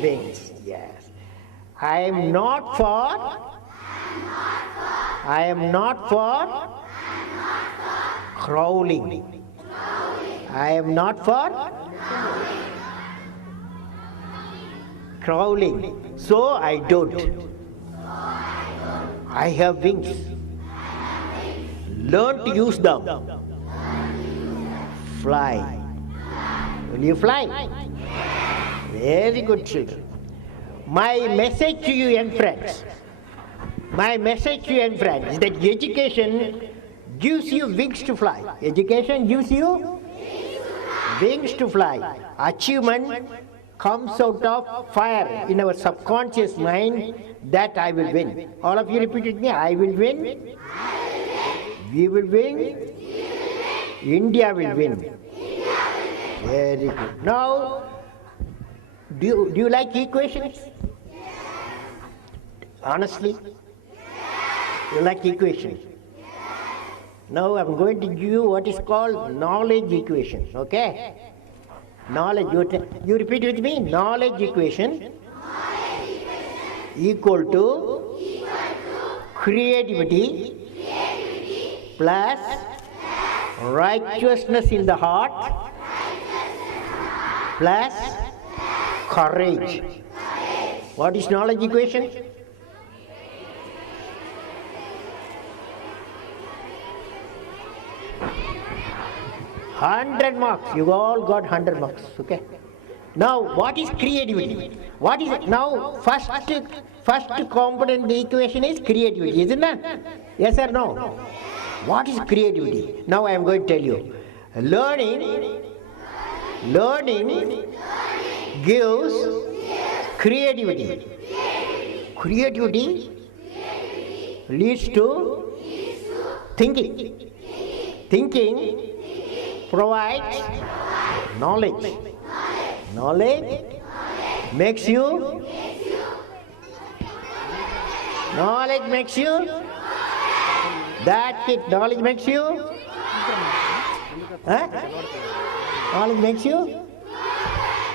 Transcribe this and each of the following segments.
Wings, yes. I am not for. I am not for crawling. I am not for crawling. So I don't. I have wings. Learn to use them. Fly. Will you fly? Very good, children. My message to you, young friends. My message to you, young friends, is that education gives you wings to fly. Education gives you wings to fly. Achievement comes out of fire in our subconscious mind that I will win. All of you repeat with me. I will win. We will win. India will win. Very good. Now, do you like equations? Honestly? You like equations? Now I'm going to give you what is called knowledge equations, okay? Knowledge, you repeat with me. Knowledge equation equal to creativity plus righteousness in the heart plus courage. What is knowledge equation? $100 marks. You all got 100 marks. Okay. Now, what is creativity? What is it? Now, first component in the equation is creativity, isn't it? Yes or no? What is creativity? Now, I am going to tell you. Learning gives creativity. Creativity leads to thinking. Thinking provides knowledge. Knowledge makes you. Knowledge makes you. That's it. Knowledge makes you. Huh? Knowledge makes you.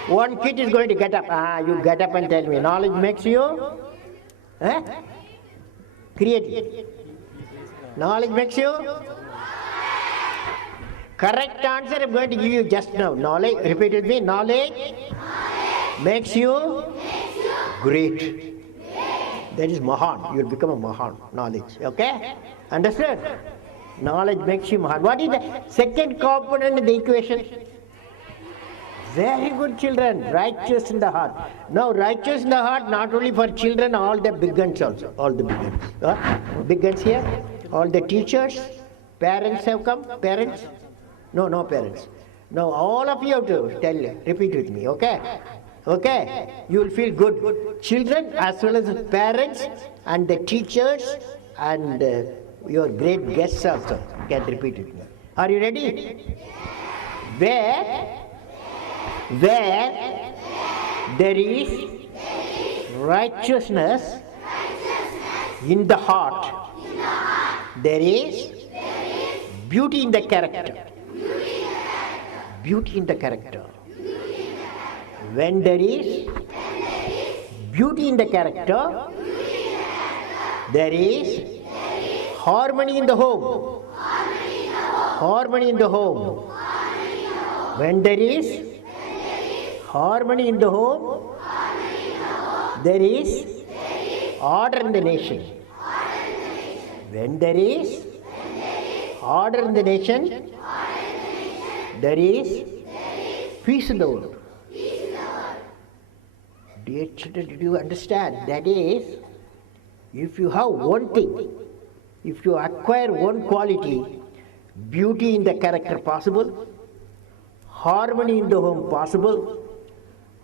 One kid is going to get up. You get up and tell me. Knowledge makes you. Huh? Creative. Knowledge makes you. Correct answer I'm going to give you just now. Knowledge, repeat with me. Knowledge makes you great. That is Mahan. You will become a Mahan. Knowledge. Okay? Understood? Knowledge makes you Mahan. What is the second component in the equation? Very good, children. Righteous in the heart. Now, righteous in the heart not only for children, all the big guns also. All the big guns. Big guns here. All the teachers. Parents have come. Parents. No parents. Now all of you have to repeat with me, okay? Okay? You will feel good. Children as well as the parents and the teachers and your great guests also can repeat with me. Are you ready? Where there is righteousness in the heart, there is beauty in the character. Beauty in the character. When there is beauty in the character, there is harmony in the home. Harmony in the home. When there is harmony in the home, there is order in the nation. When there is order in the nation, there is peace in the world. Dear children, did you understand? That is, if you have one thing, if you acquire one quality, beauty in the character possible, harmony in the home possible,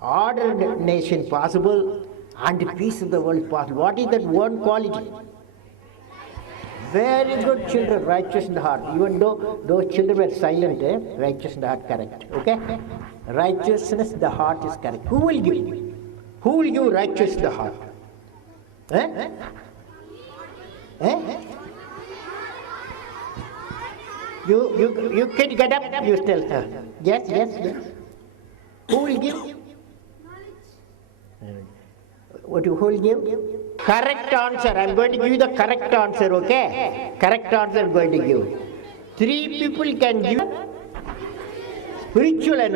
order in the nation possible, and peace in the world possible. What is that one quality? Very good, children, righteous in the heart. Even though those children were silent, righteous in the heart, correct. Okay? Righteousness in the heart is correct. Who will give? Who will give righteous in the heart? Eh? Eh? You can get up, you still. Yes. Who will give? What you will give? Correct answer. I'm going to give you the correct answer, okay? Correct answer I'm going to give. 3 people can give spiritual and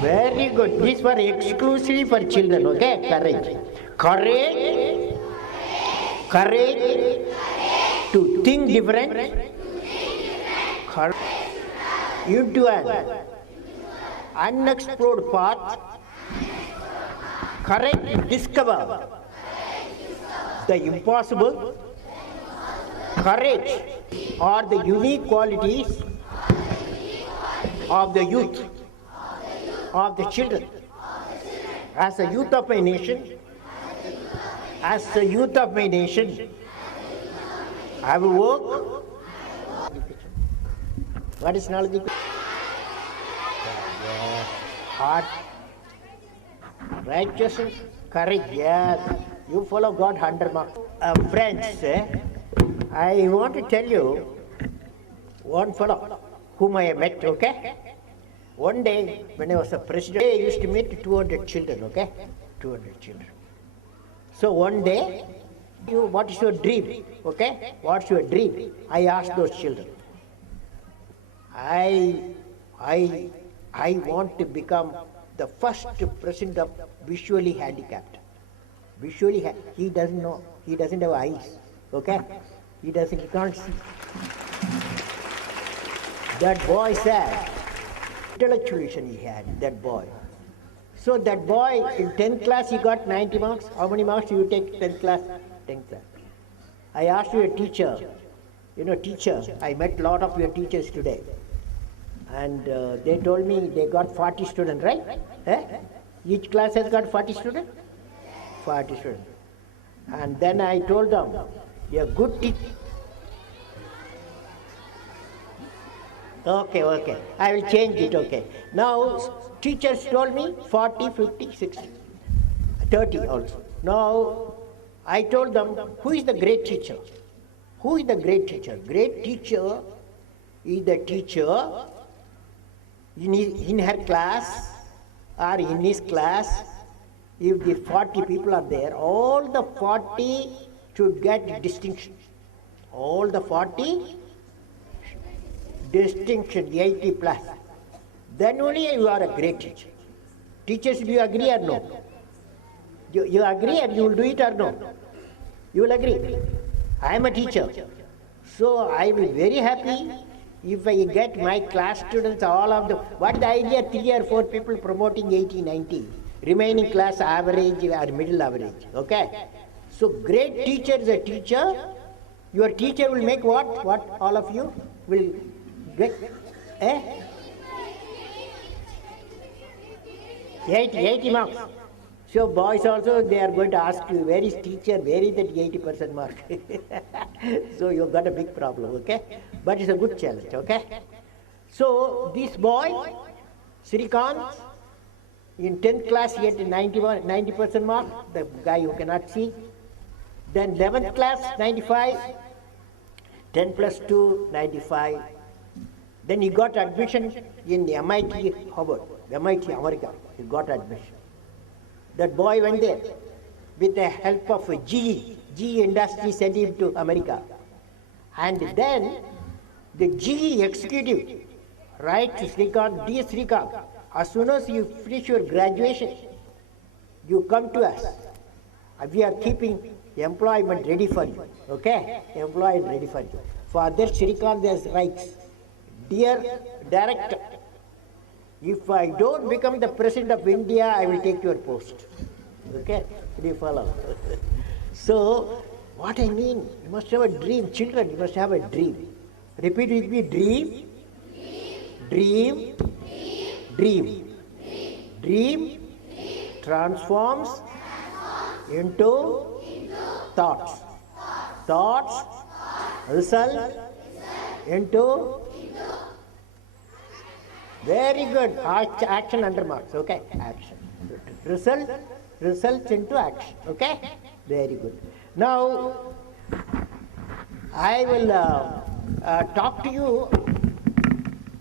very good. These were exclusively for children, okay? Courage. Courage. Courage to think different. Courage into an unexplored path. Courage to discover the impossible. Courage are the unique qualities of the youth, of the children. As the youth of my nation, as the youth of my nation, I will work. What is knowledge? Heart, righteousness, courage. Yes, you follow God 100 marks. Friends, I want to tell you one fellow whom I met, okay? One day, when I was a president, I used to meet 200 children, okay? 200 children. So one day, what is your dream, okay? What's your dream? I asked those children. I want to become the first president of visually handicapped. He doesn't know. He doesn't have eyes, okay? He can't see. That boy said, intellectualism he had, that boy. So that boy, in 10th class, he got 90 marks. How many marks do you take 10th class? 10th class. I asked you a teacher, teacher, I met a lot of your teachers today. And they told me they got 40 students, right? Each class has got 40 students? 40 students. And then I told them, you're a good teacher. Okay. I will change it, okay. Now, teachers told me 40, 50, 60, 30 also. Now, I told them, who is the great teacher? Who is the great teacher? Great teacher is the teacher in her class or in his class. If the 40 people are there, all the 40 should get distinction. All the 40 distinction, 80 plus. Then only you are a great teacher. Teachers, do you agree or no? You agree and you will do it or no? You will agree. I am a teacher. So I will be very happy if I get my class students, all of them. What is the idea? 3 or 4 people promoting 80, 90. Remaining class average or middle average. Okay? So great teacher is a teacher. Your teacher will make what? What all of you will get? 80 marks. So boys also, they are going to ask you, where is teacher, where is that 80% mark? So you've got a big problem, okay? But it's a good challenge, okay? So this boy, Srikant, in 10th class he had 90% mark, the guy who cannot see. Then 11th class, 95, 10 plus 2, 95. Then he got admission in MIT Harvard, MIT America, he got admission. That boy went there with the help of GE industry sent him to America. And then the GE executive write to Srikant, dear Srikant, as soon as you finish your graduation, you come to us. We are keeping employment ready for you. Okay? Employment ready for you. For that, Srikant has writes, dear director, if I don't become the president of India, I will take your post. Okay? Do you follow? So, what I mean, you must have a dream. Children, you must have a dream. Repeat with me, dream. Dream. Dream. Dream transforms into thoughts. Thoughts result into very good action under marks. Okay, action. Results into action. Okay, very good. Now I will talk to you.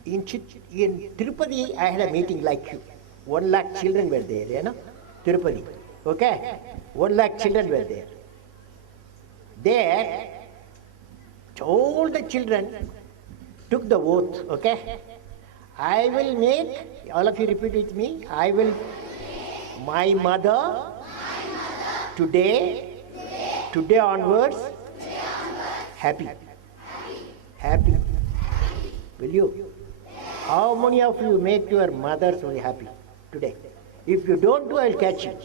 In Tirupati, I had a meeting like you. 1 lakh children were there, Tirupati. Okay? 1 lakh children were there. There, all the children took the oath, okay? I will make, all of you repeat with me, I will, my mother, today onwards, happy. Happy. Will you? How many of you make your mothers very happy today? If you don't do, I'll catch you.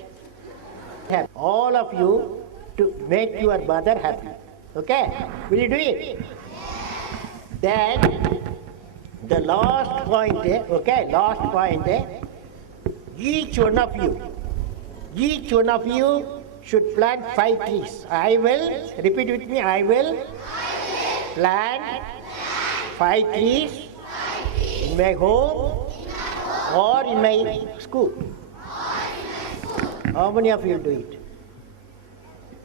All of you to make your mother happy. Okay? Will you do it? Then, the last point, last point, each one of you should plant 5 trees. I will, repeat with me, I will plant 5 trees in my home or in my school. How many of you will do it?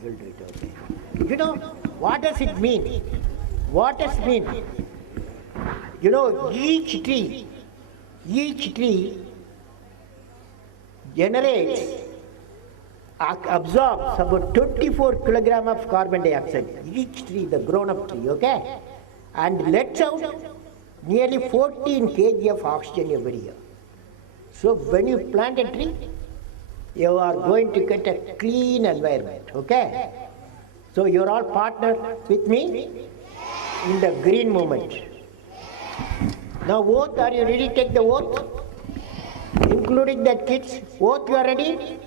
You'll do it, okay. You know, what does it mean? What does it mean? You know, each tree generates, absorbs about 24 kilogram of carbon dioxide. Each tree, the grown-up tree, okay? And lets out nearly 14 kg of oxygen every year. So when you plant a tree, you are going to get a clean environment, okay? So you're all partners with me in the green movement. Now oath, are you ready to take the oath? Including that kids, oath you are ready?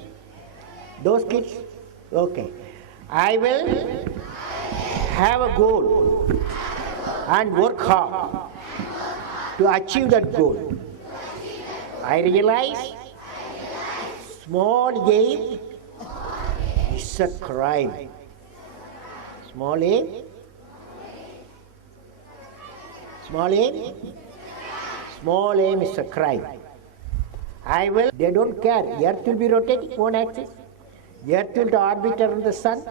Those kids? Okay. I will have a goal and work hard to achieve that goal. I realize small aim is a crime. Small aim? Small aim? Small aim is a crime. I will, they don't care. Earth will be rotating one axis. Earth will orbit around the sun.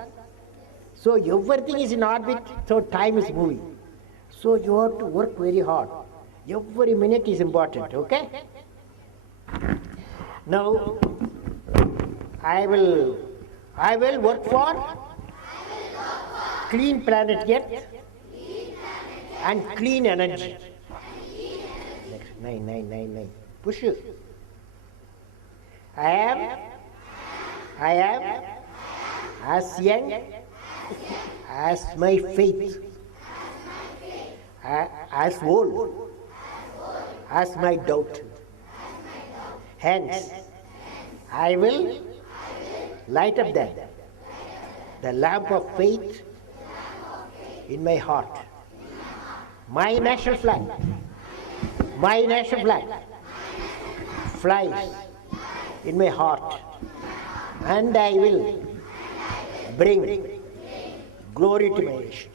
So everything is in orbit, so time is moving. So you have to work very hard. Every minute is important, okay? Now, I will work for clean planet Earth and clean energy. Next, 9. Push you. I am as young as my faith, as old as my doubt. Hence, I will light up the lamp of faith in my heart. My national flag flies in my heart, and I will bring glory to my nation.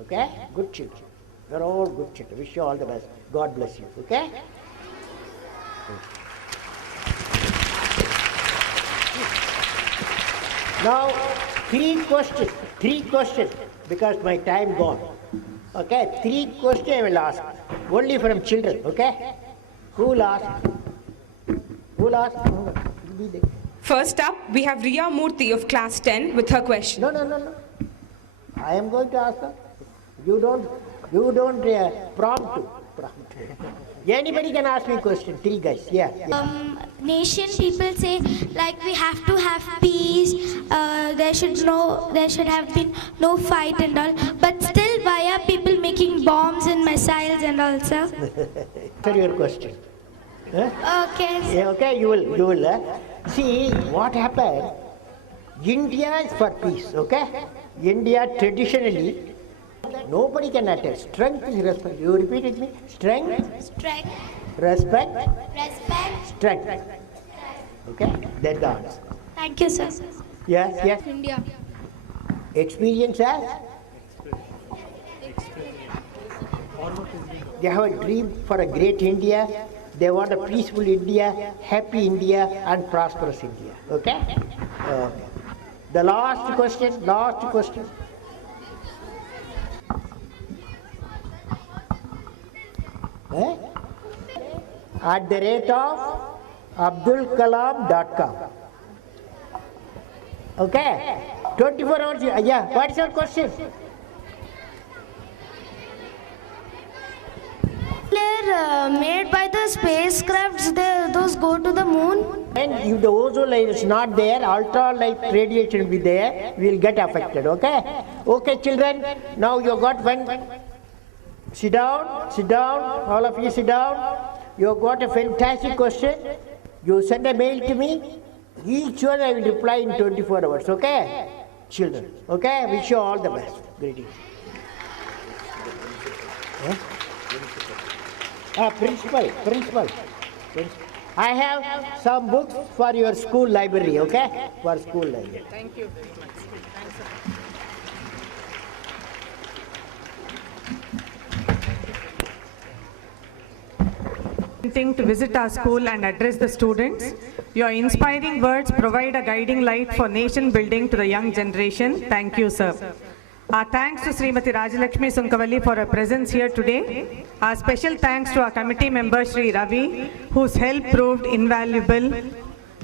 Okay? Good children. You're all good children. Wish you all the best. God bless you. Okay? Now, three questions, because my time gone. Okay? 3 questions I will ask. Only from children. Okay? Who will ask? First up, we have Riya Murthy of class 10 with her question. No. I am going to ask her. You don't prompt. Anybody can ask me a question. 3 guys. Yeah. Nation people say like we have to have peace. There should have been no fight and all. But still, why are people making bombs and missiles and all, sir? Answer your question. Okay. Yeah, okay, you will. See, what happened? India is for peace, okay? India traditionally, nobody can attack. Strength is respect. You repeat it with me. Strength. Respect. Strength. Okay? That's the answer. Thank you, sir. Yes. India. Experience as? They have a dream for a great India. They want a peaceful India, happy India, and prosperous India. Okay? The last question. @ AbdulKalam.com. Okay? 24 hours, yeah. What is your question? Made by the spacecrafts, those go to the moon. And if the ozone layer is not there, ultraviolet radiation will be there, we will get affected, okay? Okay, children, now you got one. Sit down, all of you sit down. You got a fantastic question. You send a mail to me. Each one I will reply in 24 hours, okay? Children, okay? Wish you all the best. Greetings. Principal. I have some books for your school library, okay? For school library. Thank you very much. To visit our school and address the students. Your inspiring words provide a guiding light for nation building to the young generation. Thank you, sir. Our thanks to Srimati Rajalakshmi Sunkavalli for her presence here today. Our special thanks to our committee member Sri Ravi, whose help proved invaluable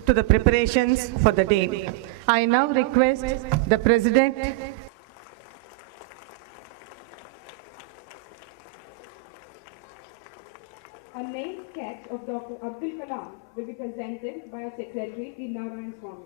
to the preparations for the day. I now request the President A name sketch of Dr. Abdul Kalam will be presented by our Secretary T. Narayan Swami.